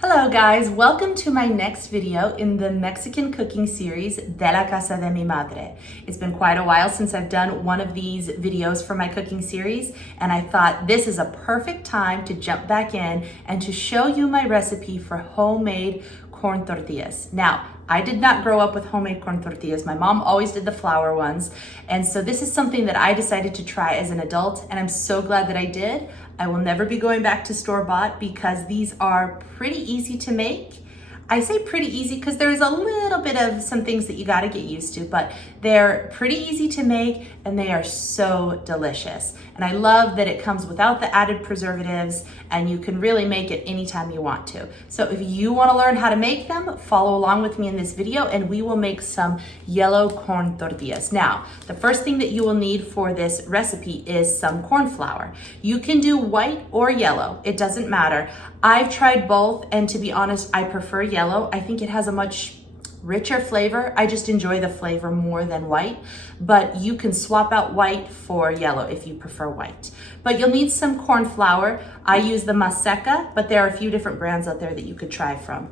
Hello guys, welcome to my next video in the Mexican cooking series De la Casa de mi Madre. It's been quite a while since I've done one of these videos for my cooking series, and I thought this is a perfect time to jump back in and to show you my recipe for homemade corn tortillas. Now, I did not grow up with homemade corn tortillas. My mom always did the flour ones. And so this is something that I decided to try as an adult, and I'm so glad that I did. I will never be going back to store-bought because these are pretty easy to make. I say pretty easy because there's a little bit of some things that you got to get used to, but they're pretty easy to make and they are so delicious. And I love that it comes without the added preservatives and you can really make it anytime you want to. So if you want to learn how to make them, follow along with me in this video and we will make some yellow corn tortillas. Now, the first thing that you will need for this recipe is some corn flour. You can do white or yellow, it doesn't matter. I've tried both, and to be honest, I prefer yellow. I think it has a much richer flavor. I just enjoy the flavor more than white, but you can swap out white for yellow if you prefer white. But you'll need some corn flour. I use the masa, but there are a few different brands out there that you could try from.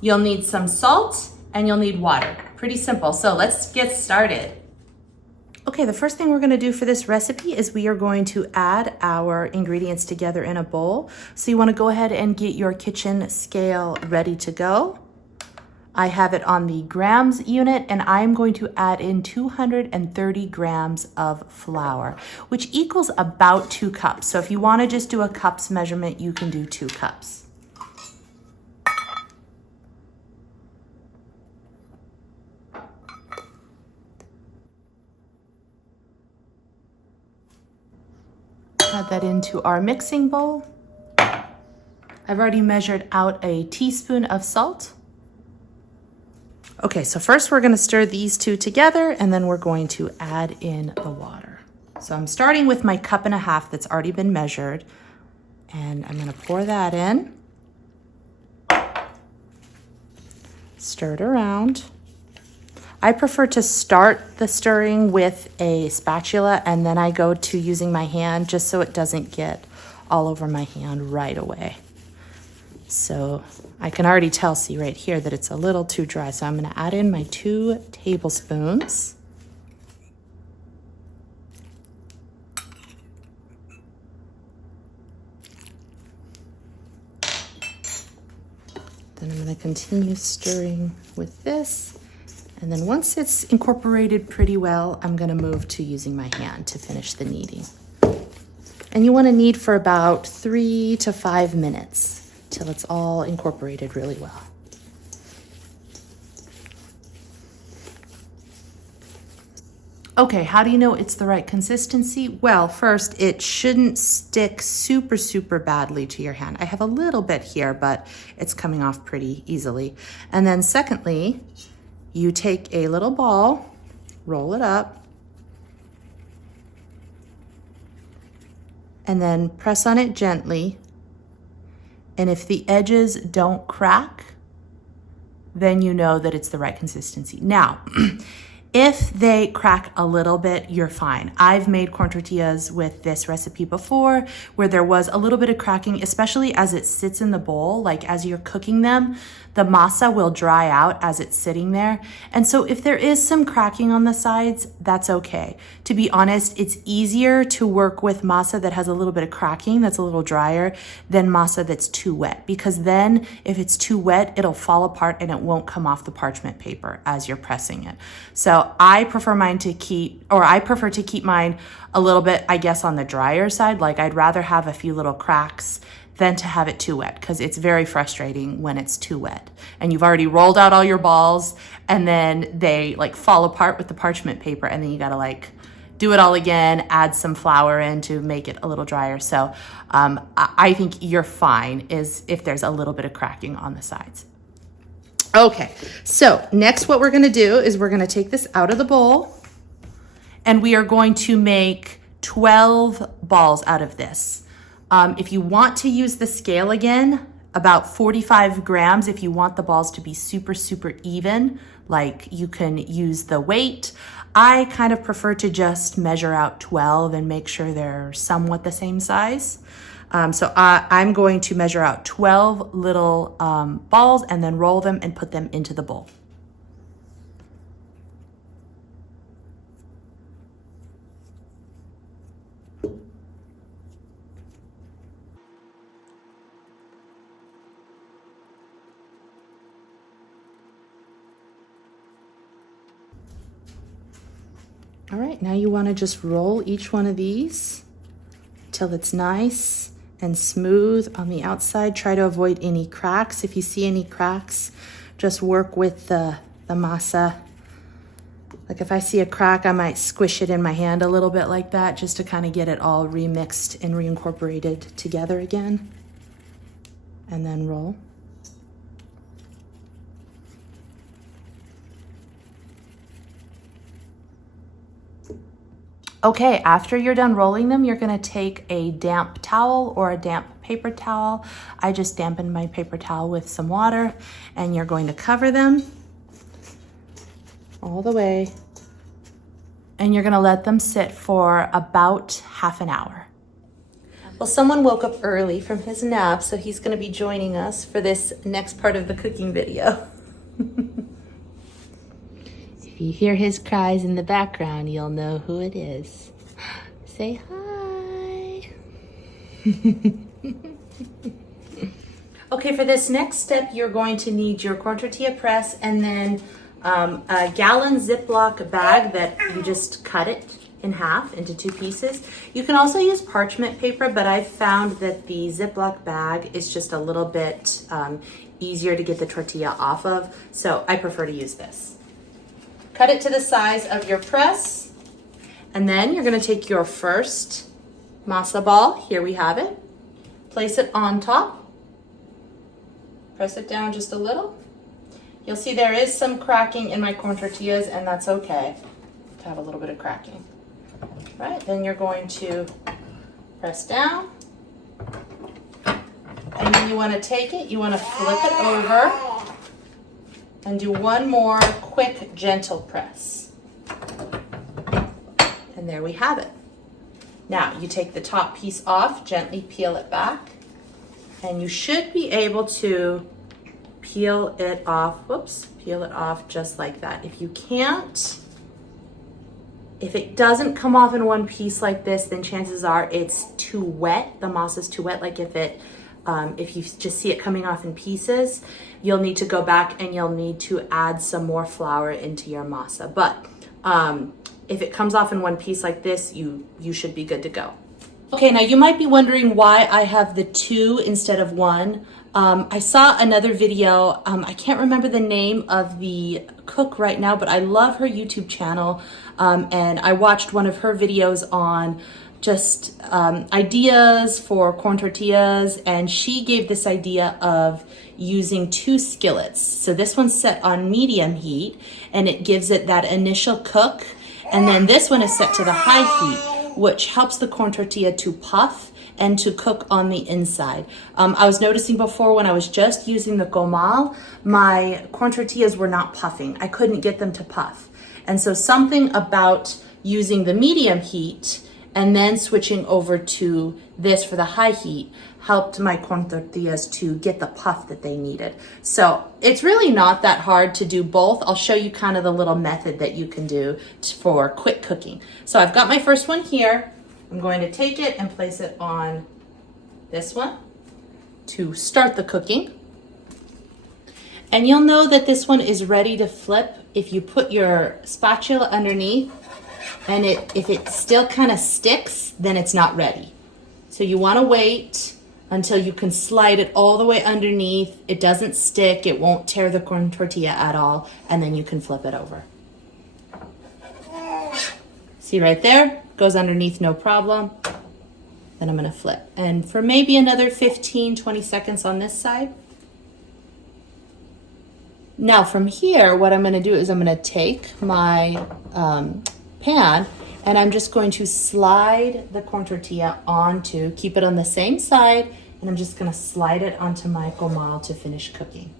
You'll need some salt and you'll need water. Pretty simple, so let's get started. Okay, the first thing we're gonna do for this recipe is we are going to add our ingredients together in a bowl. So you wanna go ahead and get your kitchen scale ready to go. I have it on the grams unit and I'm going to add in 230 grams of flour, which equals about 2 cups. So if you wanna just do a cups measurement, you can do 2 cups. Add that into our mixing bowl. I've already measured out a teaspoon of salt. Okay, so first we're gonna stir these two together and then we're going to add in the water. So I'm starting with my 1.5 cups that's already been measured and I'm gonna pour that in. Stir it around. I prefer to start the stirring with a spatula and then I go to using my hand just so it doesn't get all over my hand right away. So I can already tell, see right here, that it's a little too dry. So I'm gonna add in my 2 tablespoons. Then I'm gonna continue stirring with this. And then once it's incorporated pretty well, I'm gonna move to using my hand to finish the kneading. And you wanna knead for about 3 to 5 minutes till it's all incorporated really well. Okay, how do you know it's the right consistency? Well, first, it shouldn't stick super badly to your hand. I have a little bit here, but it's coming off pretty easily. And then secondly, you take a little ball, roll it up, and then press on it gently. And if the edges don't crack, then you know that it's the right consistency. Now, if they crack a little bit, you're fine. I've made corn tortillas with this recipe before where there was a little bit of cracking, especially as it sits in the bowl, like as you're cooking them, the masa will dry out as it's sitting there. And so if there is some cracking on the sides, that's okay. To be honest, it's easier to work with masa that has a little bit of cracking, that's a little drier, than masa that's too wet. Because then if it's too wet, it'll fall apart and it won't come off the parchment paper as you're pressing it. So I prefer to keep mine a little bit, I guess, on the drier side. Like I'd rather have a few little cracks than to have it too wet because it's very frustrating when it's too wet. And you've already rolled out all your balls and then they like fall apart with the parchment paper and then you gotta like do it all again, add some flour in to make it a little drier. So I think you're fine if there's a little bit of cracking on the sides. Okay, so next what we're gonna do is we're gonna take this out of the bowl and we are going to make 12 balls out of this. If you want to use the scale again, about 45 grams if you want the balls to be super even, like you can use the weight. I kind of prefer to just measure out 12 and make sure they're somewhat the same size. So I'm going to measure out 12 little balls and then roll them and put them into the bowl. All right, now you want to just roll each one of these till it's nice and smooth on the outside. Try to avoid any cracks. If you see any cracks, just work with the masa. Like if I see a crack, I might squish it in my hand a little bit like that, just to kind of get it all remixed and reincorporated together again. And then roll. Okay, after you're done rolling them, you're gonna take a damp towel or a damp paper towel. I just dampened my paper towel with some water, and you're going to cover them all the way, and you're gonna let them sit for about half an hour. Well, someone woke up early from his nap, so he's gonna be joining us for this next part of the cooking video. If you hear his cries in the background, you'll know who it is. Say hi. Okay, for this next step, you're going to need your corn tortilla press and then a gallon Ziploc bag that you just cut it in half into 2 pieces. You can also use parchment paper, but I've found that the Ziploc bag is just a little bit easier to get the tortilla off of, so I prefer to use this. Cut it to the size of your press, and then you're gonna take your first masa ball, here we have it, place it on top, press it down just a little. You'll see there is some cracking in my corn tortillas, and that's okay to have a little bit of cracking. Right, then you're going to press down, and then you wanna take it, you wanna flip it over, and do one more quick, gentle press. And there we have it. Now, you take the top piece off, gently peel it back, and you should be able to peel it off, peel it off just like that. If you can't, if it doesn't come off in one piece like this, then chances are it's too wet, the masa's too wet. Like if you just see it coming off in pieces, you'll need to go back and you'll need to add some more flour into your masa. But if it comes off in one piece like this, you should be good to go. Okay, now you might be wondering why I have the 2 instead of 1. I saw another video, I can't remember the name of the cook right now, but I love her YouTube channel, and I watched one of her videos on just ideas for corn tortillas, and she gave this idea of using 2 skillets. So this one's set on medium heat, and it gives it that initial cook, and then this one is set to the high heat, which helps the corn tortilla to puff and to cook on the inside. I was noticing before when I was just using the comal, my corn tortillas were not puffing. I couldn't get them to puff. And so something about using the medium heat and then switching over to this for the high heat helped my corn tortillas to get the puff that they needed. So it's really not that hard to do both. I'll show you kind of the little method that you can do for quick cooking. So I've got my first one here. I'm going to take it and place it on this one to start the cooking. And you'll know that this one is ready to flip if you put your spatula underneath, and if it still kind of sticks, then it's not ready. So you want to wait until you can slide it all the way underneath. It doesn't stick, it won't tear the corn tortilla at all, and then you can flip it over. See right there? Goes underneath, no problem. Then I'm going to flip. And for maybe another 15-20 seconds on this side. Now from here, what I'm going to do is I'm going to take my pan, and I'm just going to slide the corn tortilla onto, keep it on the same side, and I'm just going to slide it onto my comal to finish cooking.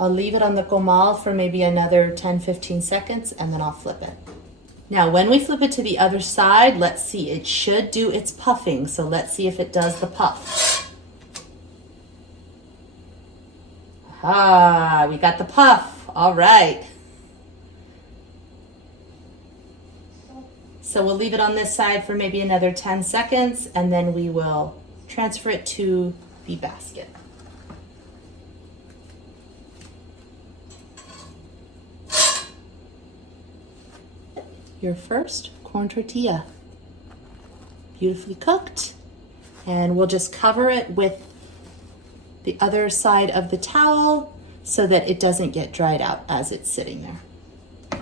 I'll leave it on the comal for maybe another 10-15 seconds, and then I'll flip it. Now, when we flip it to the other side, let's see, it should do its puffing. So let's see if it does the puff. Ah, we got the puff. All right. So we'll leave it on this side for maybe another 10 seconds, and then we will transfer it to the basket. Your first corn tortilla. Beautifully cooked. And we'll just cover it with the other side of the towel so that it doesn't get dried out as it's sitting there.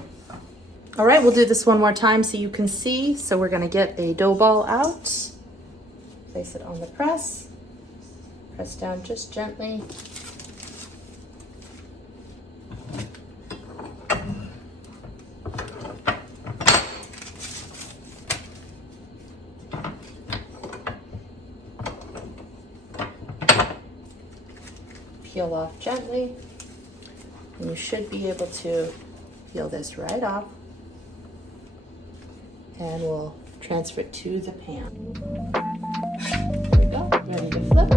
All right, we'll do this one more time so you can see. So we're gonna get a dough ball out, place it on the press down just gently. Peel off gently, and you should be able to peel this right off. And we'll transfer it to the pan. There we go, ready to flip.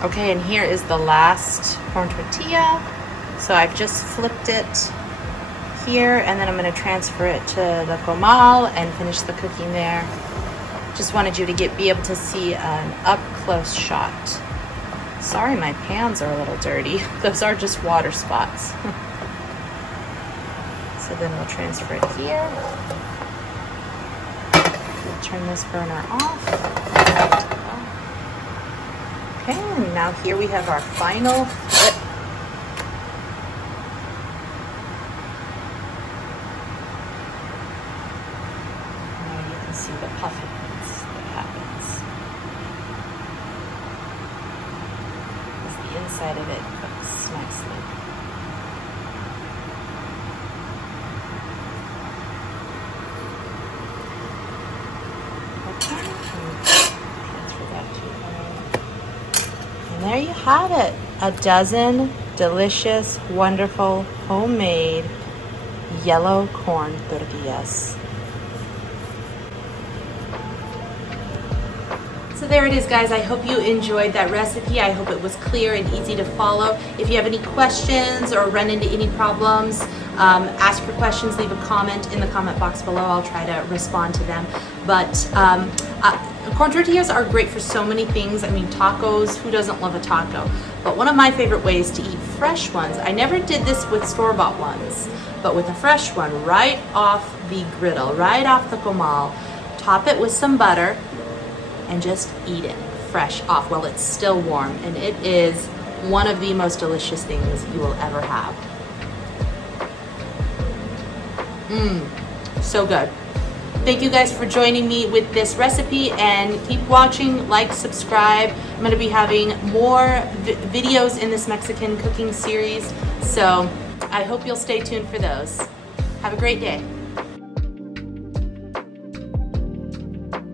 Okay, and here is the last corn tortilla. So I've just flipped it here, and then I'm going to transfer it to the comal and finish the cooking there. Just wanted you to be able to see an up-close shot. Sorry, my pans are a little dirty. Those are just water spots. So then we'll transfer it here. We'll turn this burner off. Okay, and now here we have our final flip. Now you can see the puffings that happens. As the inside of it cooks nicely. Okay, transfer that to And there you have it, a dozen delicious, wonderful, homemade yellow corn tortillas. So there it is, guys. I hope you enjoyed that recipe. I hope it was clear and easy to follow. If you have any questions or run into any problems, ask your questions, leave a comment in the comment box below. I'll try to respond to them. But corn tortillas are great for so many things. I mean, tacos, who doesn't love a taco? But one of my favorite ways to eat fresh ones, I never did this with store-bought ones, but with a fresh one, right off the griddle, right off the comal, top it with some butter, and just eat it fresh off while it's still warm. And it is one of the most delicious things you will ever have. So good. Thank you guys for joining me with this recipe, and keep watching, like, subscribe. I'm going to be having more videos in this Mexican cooking series, so I hope you'll stay tuned for those. Have a great day.